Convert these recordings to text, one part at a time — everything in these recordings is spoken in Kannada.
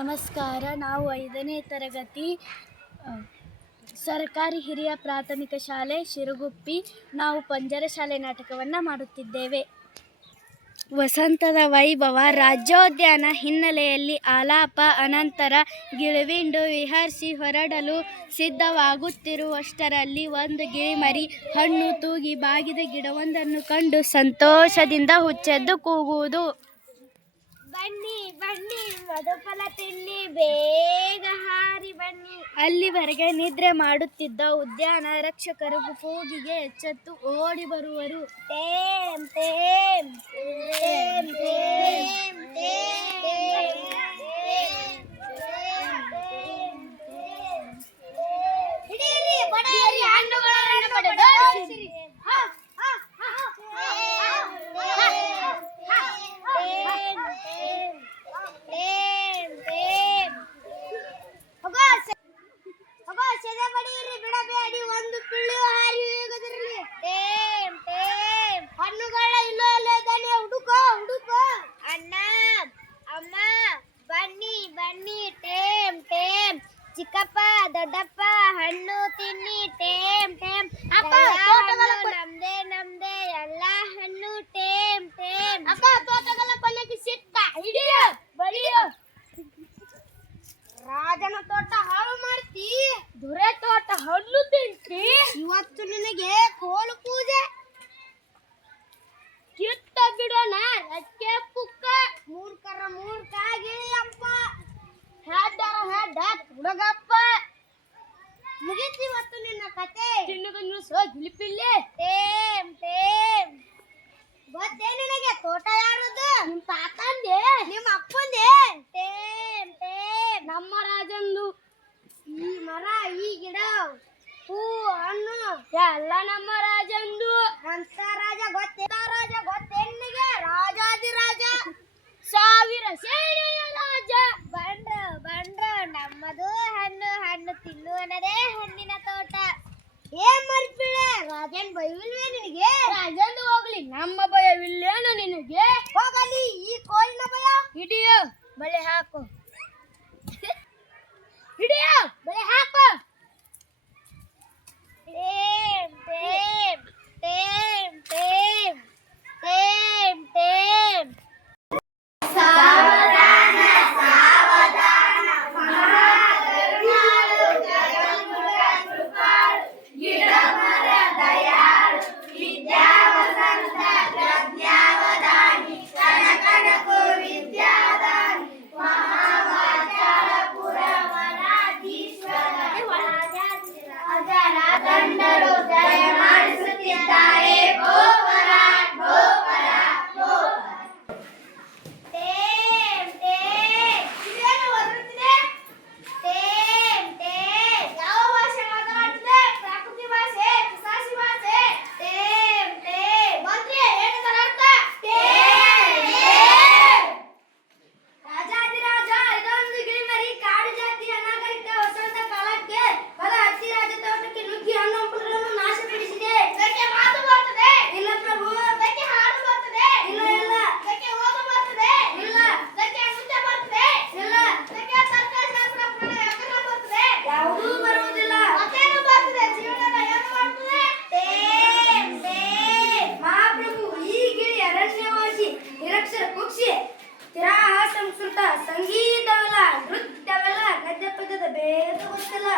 ನಮಸ್ಕಾರ. ನಾವು 5ನೇ ತರಗತಿ ಸರ್ಕಾರಿ ಹಿರಿಯ ಪ್ರಾಥಮಿಕ ಶಾಲೆ ಶಿರಗುಪ್ಪಿ. ನಾವು ಪಂಜರ ಶಾಲೆ ನಾಟಕವನ್ನು ಮಾಡುತ್ತಿದ್ದೇವೆ. ವಸಂತದ ವೈಭವ ರಾಜ್ಯೋದ್ಯಾನ ಹಿನ್ನೆಲೆಯಲ್ಲಿ ಆಲಾಪ. ಅನಂತರ ಗಿಳಿವಿಂಡು ವಿಹರಿಸಿ ಹೊರಡಲು ಸಿದ್ಧವಾಗುತ್ತಿರುವಷ್ಟರಲ್ಲಿ ಒಂದು ಗಿಳಿಮರಿ ಹಣ್ಣು ತೂಗಿ ಬಾಗಿದ ಗಿಡವೊಂದನ್ನು ಕಂಡು ಸಂತೋಷದಿಂದ ಹುಚ್ಚೆದ್ದು ಕೂಗುವುದು. ಬನ್ನಿ ಬನ್ನಿ ಮಧುಫಲ ತಿನ್ನಿ, ಬೇಗ ಹಾರಿ ಬನ್ನಿ. ಅಲ್ಲಿವರೆಗೆ ನಿದ್ರೆ ಮಾಡುತ್ತಿದ್ದ ಉದ್ಯಾನ ರಕ್ಷಕರು ಕೂಗಿಗೆ ಎಚ್ಚೆತ್ತು ಓಡಿ ಬರುವರು. ತೇಮ್ ತೇಮ್ ತೇಮ್ ತೇಮ್ ಹಿಡಿಯಿರಿ, ಬಡಿಯಿರಿ, ಹಣ್ಣುಗಳನ್ನು ಬಡಿಯಿರಿ. ಬಿಡಬೇಡಿ, ಒಂದು ಪಿಳ್ಳಿಯು ಹಾರಿ ಹೋಗದಿರಲಿ. ಟೇಮ್ ಟೇಮ್ ಹಣ್ಣುಗಳ ಇಲ್ಲ ಇದ್ದಾನೆ, ಹುಡುಕೋ ಹುಡುಕೋ. ಅಣ್ಣ ಅಮ್ಮ ಬನ್ನಿ ಬನ್ನಿ, ಟೇಮ್ ಟೇಮ್. ಚಿಕ್ಕಪ್ಪ ದೊಡ್ಡಪ್ಪ ಹಣ್ಣು ತಿನ್ನಿ, ಟೇಮ್ ಟೇಮ್. ನಮ್ದೇ ನಮ್ದೇ ಎಲ್ಲ ಹಣ್ಣು, ಟೇಮ್ ಟೇಮ್. ಅಪ್ಪ ತೋಟಗಳ ಕೊನೆಗೆ ಸಿಕ್ಕ, ಹಿಡಿಯೋ ಬಳಿಯೋ. ರಾಜನ ತೋಟ ಹಾಳು ಮಾಡ್ತಿ, ದೊರೆ ತೋಟ ಹಣ್ಣು ತಿಂತಿ. ಇವತ್ತು ನಿನಗೆ ಕೋಲು ಪೂಜೆ. ಕಿತ್ತ ಬಿಡೋಣ ರಕ್ಕೆ ಪುಕ್ಕ, ಮೂರ್ಖರ ಮೂರ್ಖ ಗಿಳಿಯಪ್ಪ, ಹೆಡ್ಡರ ಹೆಡ್ಡ ಹುಡುಗಪ್ಪ. ಮುಗಿತು ಇವತ್ತು ನಿನ್ನ ಕತೆ. ಚಿನ್ನಗನ್ನು ಗಿಳಿಪಿಲ್ಲೆ. ಟೇಮ್ ಟೇಮ್ ಗೊತ್ತೇ ನಿನಗೆ ತೋಟ ಯಾರದು? ನಿಮ್ಮ ತಾತಂದೆ, ನಿಮ್ಮ ಅಪ್ಪಂದೆ. ಟೇಮ್ ಟೇಮ್ ನಮ್ಮ ರಾಜಂದು. ಈ ಮರ ಈ ಗಿಡ ಹೂ ಹಣ್ಣು ಎಲ್ಲ ನಮ್ಮ ರಾಜಂದು. ಅಂತ ರಾಜ ಗೊತ್ತೇ ನಿನಗೆ? ರಾಜಾದಿರಾಜ, ಸಾವಿರ ಸೇನೆಯ ರಾಜ. ಬಂಡ್ರ ನಮ್ಮದು ಹಣ್ಣು ಹಣ್ಣು ತಿನ್ನುವನದೇ ಹಣ್ಣಿನ ತೋಟ. ಏನ್ ಮರ್ಪಿಳೆ, ರಾಜನ್ ಭಯವಿಲ್ವೇ ನಿನಗೆ? ರಾಜಂದು ಹೋಗ್ಲಿ, ನಮ್ಮ ಭಯವಿಲ್ಲೇನು ನಿನಗೆ? ಹೋಗಲಿ ಈ ಕೋಲಿನ ಭಯ. ಹಿಡಿಯೋ ಬಳೆ ಹಾಕು, ಹಿಡಿಯೋ ಬಳೆ ಹಾಕು. ಟೇಮ್ ಟೇಮ್ ಟೇಮ್ ಟೇಮ್ ಟೇಮ್ ಟೇಮ್. ಸಾವಧಾನ ಸಾವಧಾನ ಮಹಾಗರುಣಾಳು ಜಗನ್ಮುಖ ಕೃಪಾಳು, ಗಿಡ ಮರ ದಯಾಳು, ವಿದ್ಯಾ ವಸಂತ ಪ್ರಜ್ಞಾವಧಾನಿ, ಕನಕನಕು ವಿದ್ಯಾದಾನಿ, ಮಹಾವಾಚಾಳ ಪುರವನಾಧೀಶ್ವರ. ಅಜರ ದಂಡರು ದಯ ಮಾಡಿಸುತ್ತಿದ್ದಾರೆ, ಗೋಪರ ಗೋಪರ ಗೋಪರ. ಟೇಮ್ ಟೇಮ್ ಇದೇನು ಒದರುತ್ತಿದೆ? ಟೇಮ್ ಟೇಮ್ ಯಾವ ಭಾಷೆ ಮಾತನಾಡುತ್ತಿದೆ? ಪ್ರಕೃತಿ ಭಾಷೆ, ಪಿಶಾಚಿ ಭಾಷೆ. ಟೇಮ್ ಟೇಮ್ ಮಂತ್ರಿ ಹೇಳಿದರ ಅರ್ಥ? ಟೇಮ್ ಟೇಮ್ ರಾಜಾದಿರಾಜ, ಇದೊಂದು ಗಿಳಿಮರಿ ಕಾಡು ಜಾತಿಯ ನಾಗರಿಕ ವಸಂತ ಕಾಲಕ್ಕೆ ಹೊಲ ಹತ್ತಿ ರಾಜ ತೋಟಕ್ಕೆ ನುಗ್ಗಿ ಹಣ್ಣು ಹಂಪಲುಗಳನ್ನು ನಾಶಪಡಿಸಿದೆ. ಇದಕ್ಕೆ ಮಾತು ಬರ್ತದೆ? ಇಲ್ಲ ಪ್ರಭು. ಇದಕ್ಕೆ ಹಾಡು ಬರ್ತದೆ? ಇಲ್ಲ ಇಲ್ಲ. ಇದಕ್ಕೆ ಓದು ಬರ್ತದೆ? ಇಲ್ಲ. ಇದಕ್ಕೆ ನೃತ್ಯ ಬರ್ತದೆ? ಇಲ್ಲ. ಇದಕ್ಕೆ ತರ್ಕಶಾಸ್ತ್ರ ಪುರಾಣ ವ್ಯಾಕರಣ ಬರ್ತದೆ? ಯಾವುದೂ ಬರುವುದಿಲ್ಲ. ಮತ್ತೇನು ಬರ್ತದೆ? ಜೀವನದ ಏನು ಮಾಡ್ತದೆ? ಟೇಮ್ ಟೇಮ್ ಮಹಾಪ್ರಭು, ಈ ಗಿಳಿ ಅರಣ್ಯವಾಸಿ, ನಿರಕ್ಷರ ಕುಕ್ಷಿ, ತಿರಾಹ ಸಂಸ್ಕೃತ, ಸಂಗೀತವಲ್ಲ, ನೃತ್ಯವಲ್ಲ, ಗದ್ಯ ಪದ್ಯದ ಭೇದ ಗೊತ್ತಿಲ್ಲ,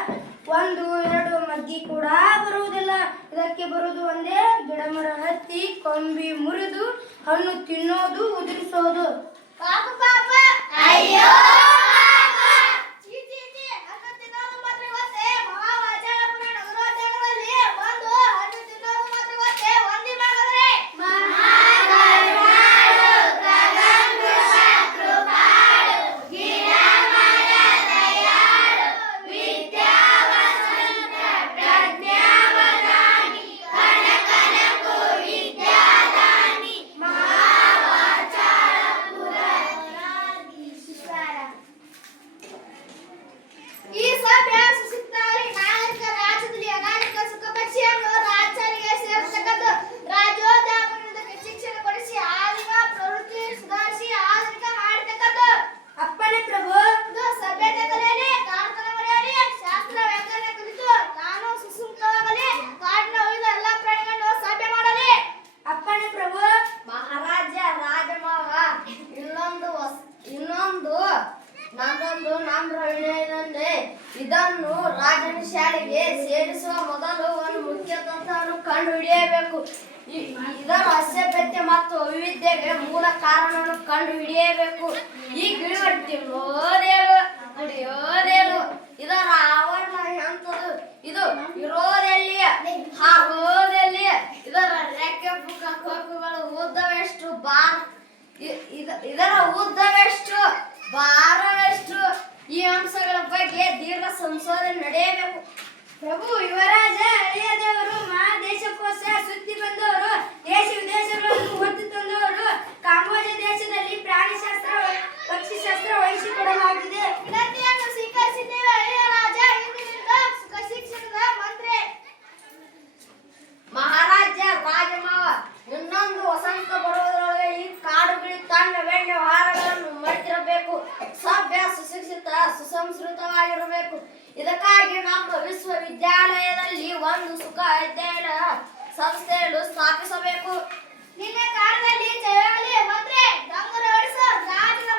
ಒಂದು ಎರಡು ಮಗ್ಗಿ ಕೂಡ ಬರುವುದಿಲ್ಲ. ಇದಕ್ಕೆ ಬರುವುದು ಒಂದೇ, ಗಿಡಮರ ಹತ್ತಿ ಕೊಂಬಿ ಮುರಿದು ಹಣ್ಣು ತಿನ್ನೋದು ಉದುರಿಸೋದು. ಪಾಪ ಪಾಪ, ಅಯ್ಯೋ ಚೀ ಚೀ ಚೀ. ಹಣ್ಣು ತಿನ್ನೋದು ಮಾತ್ರ ಗೊತ್ತೇ? ಮಹಾವಾಚಾಳ ಪುರಾಣ ಗುರುವಚನದಲ್ಲಿ ಬಂದು ಹಣ್ಣು ತಿನ್ನೋದು ಮಾತ್ರ ಗೊತ್ತೇ? ಒಂದಿ ಮಾಡಿದ್ರೆ ಇದನ್ನು ರಾಜನ ಶಾಲೆಗೆ ಸೇರಿಸುವ ಮೊದಲು ಒಂದು ಮುಖ್ಯ ತಂತ್ರವನ್ನು ಕಂಡುಹಿಡಿಯಬೇಕು. ಇದರ ಅಸಭ್ಯತೆ ಮತ್ತು ವೈವಿಧ್ಯತೆಗೆ ಮೂಲ ಕಾರಣವನ್ನು ಕಂಡುಹಿಡಿಯಬೇಕು. ಈ ಗಿಳಿವಟ್ಟಿ ಕುಡಿಯೋದೇನು, ಇದರ ಆವರಣ ಎಂಥದ್ದು, ಇದು ಇರೋದೆಲ್ಲಿ, ಹಾರೋದೆಲ್ಲಿ, ಇದರ ರೆಕ್ಕೆ ಪುಕ್ಕ ಕೊಕ್ಕುಗಳ ಉದ್ದವೆಷ್ಟು, ಇದರ ಉದ್ದವೆಷ್ಟು, ಭಾರವೆಷ್ಟು, ಈ ಅಂಶಗಳ ಬಗ್ಗೆ ದೀರ್ಘ ಸಂಶೋಧನೆ ನಡೆಯಬೇಕು. ಪ್ರಭು ಯುವರಾಜ ಅಳಿಯ ದೇವರು ಮಹಾದೇಶಕೋಶ ಸುತ್ತಿ ಬಂದವರು, ದೇಶ ವಿದೇಶಗಳನ್ನು ಹೊತ್ತು ತಂದವರು. ಕಾಂಬೋಜ ದೇಶದಲ್ಲಿ ಪ್ರಾಣಿಶಾಸ್ತ್ರ ಪಕ್ಷಿಶಾಸ್ತ್ರ ವಹಿಸಿಕೊಡಲಾಗಿದೆ. ವಿನಂತಿಯನ್ನು ಸ್ವೀಕರಿಸಿದ್ದೇವೆ ಅಳಿಯ ರಾಜ. ಇಂದಿನಿಂದ ಶಿಕ್ಷಣದ ಮಂತ್ರಿ ಮಹಾರಾಜ ರಾಜಮಾವ. ಇನ್ನೊಂದು ವಸಂತ ಬರುವುದರೊಳಗೆ ಈ ಕಾಡುಗಿಳಿ ತನ್ನ ವ್ಯವಹಾರಗಳನ್ನು ಮಾಡುತ್ತಿರಬೇಕು. ಸಭ್ಯ, ಸುಶಿಕ್ಷಿತ, ಸುಸಂಸ್ಕೃತವಾಗಿರಬೇಕು. ಇದಕ್ಕಾಗಿ ನಮ್ಮ ವಿಶ್ವವಿದ್ಯಾಲಯದಲ್ಲಿ ಒಂದು ಸುಖ ಅಧ್ಯಯನ ಸಂಸ್ಥೆಯನ್ನು ಸ್ಥಾಪಿಸಬೇಕು. ನಿನ್ನೆ ಕಾಲದಲ್ಲಿ ಜಯವಾಗಲಿ ಮಂತ್ರಿ. ಡಂಗುರ ಹೊಡಿಸೋ ರಾಜನ